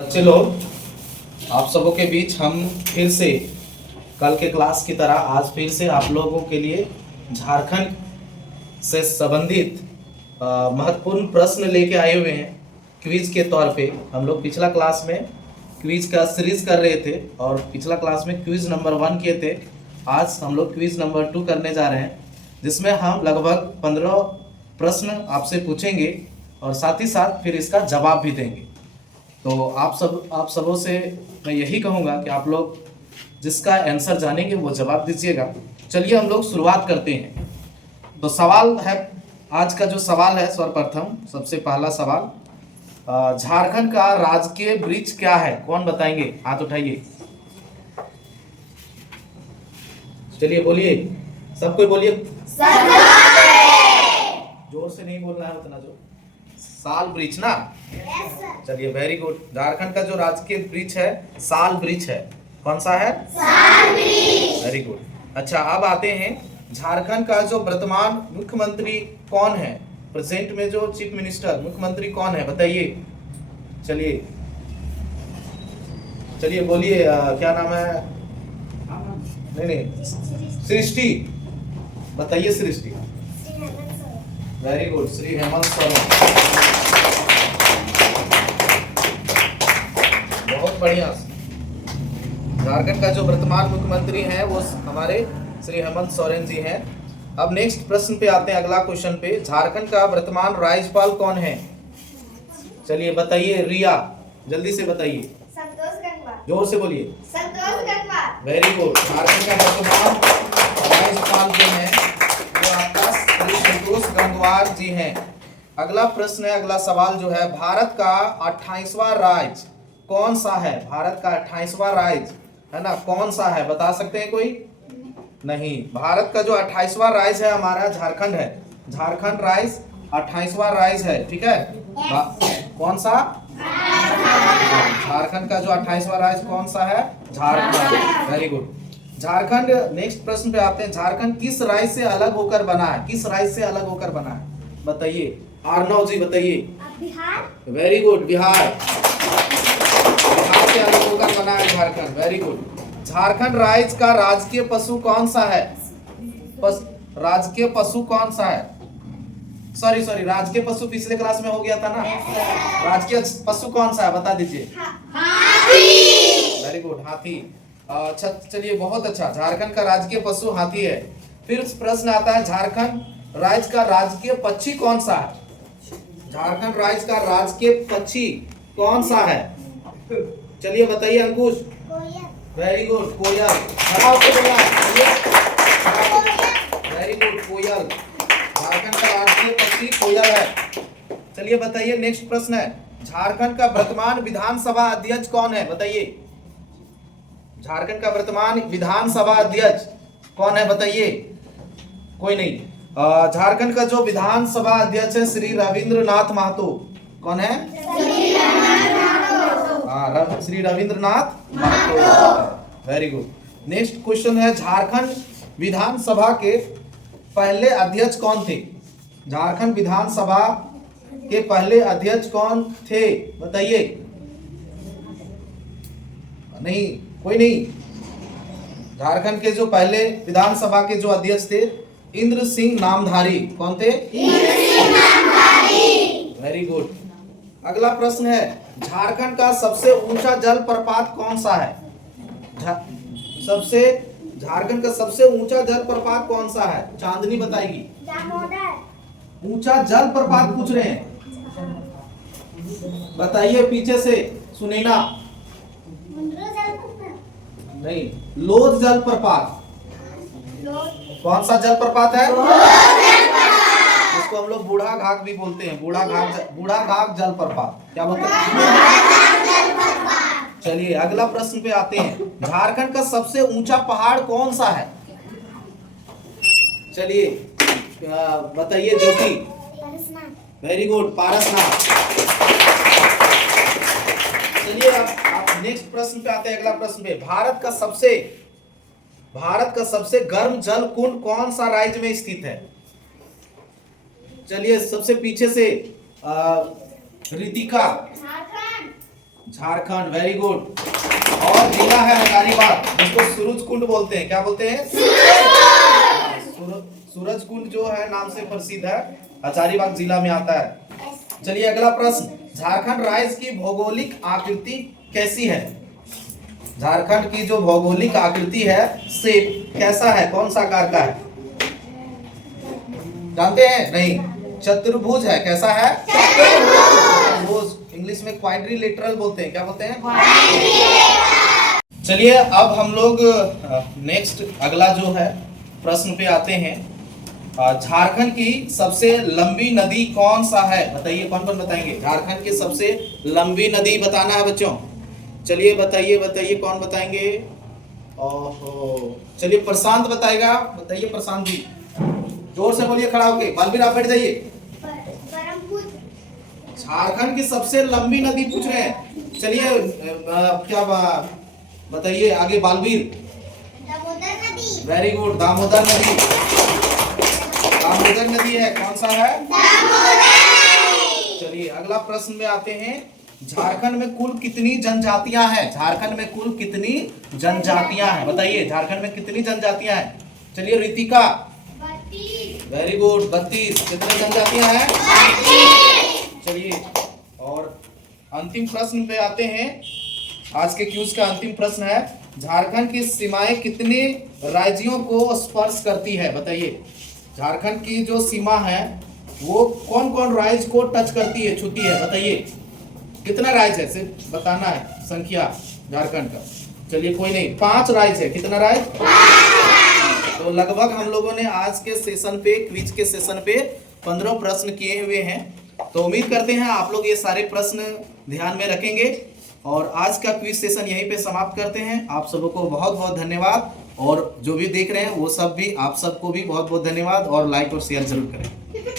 बच्चे लोग, आप सबों के बीच हम फिर से कल के क्लास की तरह आज फिर से आप लोगों के लिए झारखंड से संबंधित महत्वपूर्ण प्रश्न लेके आए हुए हैं क्विज के तौर पे। हम लोग पिछला क्लास में क्विज का सीरीज कर रहे थे और पिछला क्लास में क्विज नंबर 1 किए थे। आज हम लोग क्विज नंबर 2 करने जा रहे हैं, जिसमें हम लगभग 15 प्रश्न आपसे पूछेंगे और साथ ही साथ फिर इसका जवाब भी देंगे। तो आप सबों से मैं यही कहूँगा कि आप लोग जिसका आंसर जानेंगे वो जवाब दीजिएगा। चलिए हम लोग शुरुआत करते हैं। तो सवाल है, आज का जो सवाल है सर्वप्रथम सबसे पहला सवाल, झारखंड का राजकीय वृक्ष क्या है? कौन बताएंगे? हाथ उठाइए। चलिए बोलिए, सब कोई बोलिए। जोर से नहीं बोलना है, उतना जो साल वृक्ष ना। चलिए वेरी गुड। झारखंड का जो राजकीय वृक्ष है साल वृक्ष है। कौन सा है? साल वृक्ष। Very good. अच्छा, अब आते हैं, झारखंड का जो वर्तमान मुख्यमंत्री कौन है? प्रेजेंट में जो चीफ मिनिस्टर मुख्यमंत्री कौन है बताइए। चलिए बोलिए, क्या नाम है? नहीं, सृष्टि बताइए। सृष्टि। Very good, Shri Hemant Soren. बहुत बढ़िया। झारखंड का जो वर्तमान मुख्यमंत्री हैं वो हमारे श्री हेमंत सोरेन जी हैं। अब नेक्स्ट प्रश्न पे आते हैं, अगला क्वेश्चन पे। झारखंड का वर्तमान राज्यपाल कौन है? चलिए बताइए रिया, जल्दी से बताइए। संतोष गंगवार। जोर से बोलिए। संतोष गंगवार। Very good. झारखंड का वर्तमान राज्यपाल जो है वो आपका श्री संतोष गंगवार जी हैं। अगला प्रश्न है, अगला सवाल जो है, भारत का 28वां राज्य कौन सा है? भारत का 28वां राज्य है ना, कौन सा है? बता सकते हैं कोई? नहीं। भारत का जो 28वां राज्य है हमारा झारखंड है। झारखंड राज्य 28वां राज्य है, ठीक है। कौन सा? झारखंड का जो 28वां राज्य कौन सा है? Jharkhand. Very good. Jharkhand, next प्रश्न पे आते हैं। झारखंड किस राज्य से अलग होकर बना है? किस राज्य से अलग होकर बना है बताइए। आर्नव जी बताइए। बिहार। Very good, Bihar. बिहार से अलग होकर बना है झारखंड। Very good. झारखंड राज्य का राजकीय पशु कौन सा है? राजकीय पशु कौन सा है? सॉरी, राजकीय पशु पिछले क्लास में हो गया था ना। राजकीय पशु कौन सा है बता दीजिए। हाथी। वेरी गुड, हाथी। अच्छा, चलिए बहुत अच्छा। झारखंड का राजकीय पशु हाथी है। फिर प्रश्न आता है, झारखंड राज्य का राजकीय पक्षी कौन सा है? झारखंड राज्य का राजकीय पक्षी कौन सा है? चलिए बताइए अंकुश। वेरी गुड, कोयल। वेरी गुड, कोयल। झारखंड का राष्ट्रीय पक्षी कोयल है। चलिए बताइए, नेक्स्ट प्रश्न है, झारखंड का वर्तमान विधानसभा अध्यक्ष कौन है बताइए। झारखंड का वर्तमान विधानसभा अध्यक्ष कौन है बताइए। कोई नहीं। झारखंड का जो विधानसभा अध्यक्ष है श्री रविंद्रनाथ महतो। कौन है? Shri Ravindranath Mahato. Very good. Next question है, झारखंड विधानसभा के पहले अध्यक्ष कौन थे? झारखंड विधानसभा के पहले अध्यक्ष कौन थे बताइए। नहीं, कोई नहीं। झारखंड के जो पहले विधानसभा के जो अध्यक्ष थे इंद्र सिंह नामधारी। कौन थे? Very good. अगला प्रश्न है, झारखंड का सबसे ऊंचा जलप्रपात कौन सा है? झारखंड का सबसे ऊंचा जलप्रपात कौन सा है? चांदनी बताएगी। ऊंचा जलप्रपात पूछ रहे हैं, बताइए पीछे से। सुनैना। नहीं, लोध जलप्रपात। कौन सा जलप्रपात है? इसको हम लोग बूढ़ा घाट भी बोलते हैं। बूढ़ा घाट जलप्रपात। क्या बोलते हैं? चलिए अगला प्रश्न पे आते हैं, झारखंड का सबसे ऊंचा पहाड़ कौन सा है? चलिए बताइए ज्योति। Very good, Parasnath. चलिए आप नेक्स्ट प्रश्न पे आते हैं, अगला प्रश्न पे। भारत का सबसे गर्म जल कुंड कौन सा राज्य में स्थित है? चलिए सबसे पीछे से रितिका। Jharkhand, very good. और जिला है हजारीबाग, जिसको सूरजकुंड बोलते हैं। क्या बोलते हैं? सूरजकुंड जो है नाम से प्रसिद्ध है, हजारीबाग जिला में आता है। चलिए अगला प्रश्न, झारखंड राज्य की भौगोलिक आकृति कैसी है? झारखंड की जो भौगोलिक आकृति है, शेप कैसा है, कौन सा आकार का है? जानते हैं? नहीं, चतुर्भुज है। कैसा है? चतुर्भुज। इंग्लिश में क्वाड्रिलेटरल बोलते हैं। क्या बोलते हैं? चलिए अब हम लोग नेक्स्ट अगला जो है प्रश्न पे आते हैं। झारखंड की सबसे लंबी नदी कौन सा है? बताइए, कौन कौन बताएंगे? झारखंड की सबसे लंबी नदी बताना है बच्चों। चलिए बताइए बताइए, कौन बताएंगे? ओहो, चलिए प्रशांत बताएगा। बताइए प्रशांत जी, जोर से बोलिए, खड़ा होके। बालवीर आप बैठ जाइए। झारखंड की सबसे लंबी नदी पूछ रहे हैं। चलिए क्या बताइए आगे। बालवीर, दामोदर नदी। वेरी गुड, दामोदर नदी। दामोदर नदी है। कौन सा है? चलिए अगला प्रश्न में आते हैं। झारखंड में कुल कितनी जनजातियां हैं? झारखंड में कुल कितनी जनजातियां हैं? बताइए, झारखंड में कितनी जनजातियां हैं? चलिए रितिका, 32। Very good, 32। कितनी जनजातियां हैं? चलिए और अंतिम प्रश्न पे आते हैं। आज के क्यूज का अंतिम प्रश्न है, झारखंड की सीमाएं कितने राज्यों को स्पर्श करती है? बताइए, झारखंड की जो सीमा है वो कौन कौन राज्य को टच करती है, छूती है? बताइए, कितना राज्य है? सिर्फ बताना है संख्या झारखंड का। चलिए कोई नहीं, 5 राज्य है। कितना राज्य? तो लगभग हम लोगों ने आज के सेशन पे, क्विज के सेशन पे 15 प्रश्न किए हुए हैं। तो उम्मीद करते हैं आप लोग ये सारे प्रश्न ध्यान में रखेंगे। और आज का क्विज सेशन यहीं पे समाप्त करते हैं। आप सबको बहुत बहुत धन्यवाद, और जो भी देख रहे हैं वो सब भी, आप सबको भी बहुत बहुत धन्यवाद, और लाइक और शेयर जरूर करें।